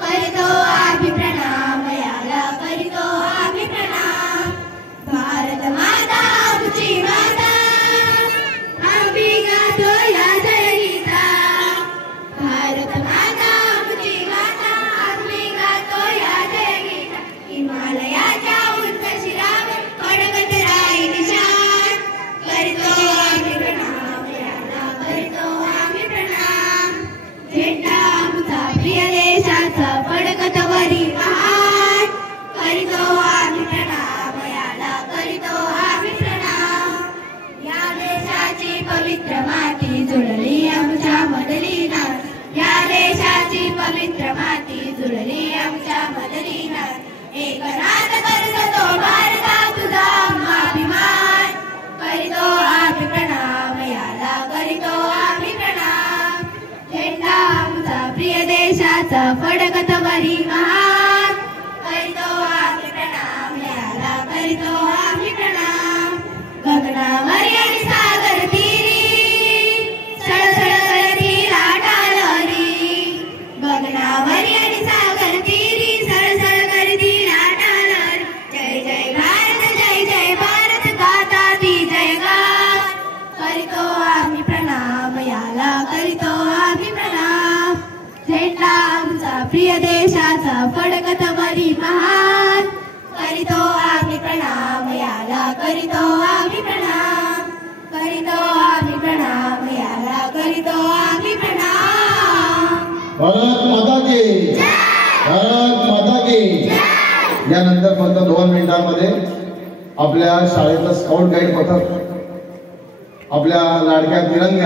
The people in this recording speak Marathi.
करितो आम्ही प्रणाम याला करितो आम्ही प्रणाम भारत माता आमची माता आम्ही गातो या जयगीता भारत माता आमची माता आम्ही गातो या जयगीता हिमालयाच्या उंच शिरावर फडकत राही निशाण करितो आम्ही प्रणाम याला करितो आम्ही प्रणाम झेंडा आमचा प्रिय देशाचा फडकत वरी महान करितो आम्ही प्रणाम याला करितो आम्ही प्रणाम या देशाची पवित्र माती जुळली आमच्या मधली नात या देशाची पवित्र माती जुळली आमच्या मधली नात एक नात करतो भारता तुझा अभिमान करितो आम्ही प्रणाम याला करितो आम्ही प्रणाम झेंडा आमचा प्रिय देशाचा फडकत वरी महान करितो आम्ही प्रणाम याला करितो आम्ही प्रणाम गगनावर आणि सागर तीरी सळसळ करती लाटा लहरी गगनावर आणि सागर तीरी सळसळ करती लाटा लहरी जय जय भारत गाता ती जयगान करितो आम्ही प्रणाम याला करितो आम्ही प्रणाम झेंडा आमचा प्रिय देशाचा फडकत वरी महान करितो आम्ही प्रणाम याला करितो आम्ही प्रणाम करितो आम्ही प्रणाम याला करितो आम्ही प्रणाम भारत माता की भारत माता की यानंतर फक्त 2 मिनिटांमध्ये आपल्या शाळेचं स्काउट गाईड पथक आपल्या लाडक्या तिरंग्या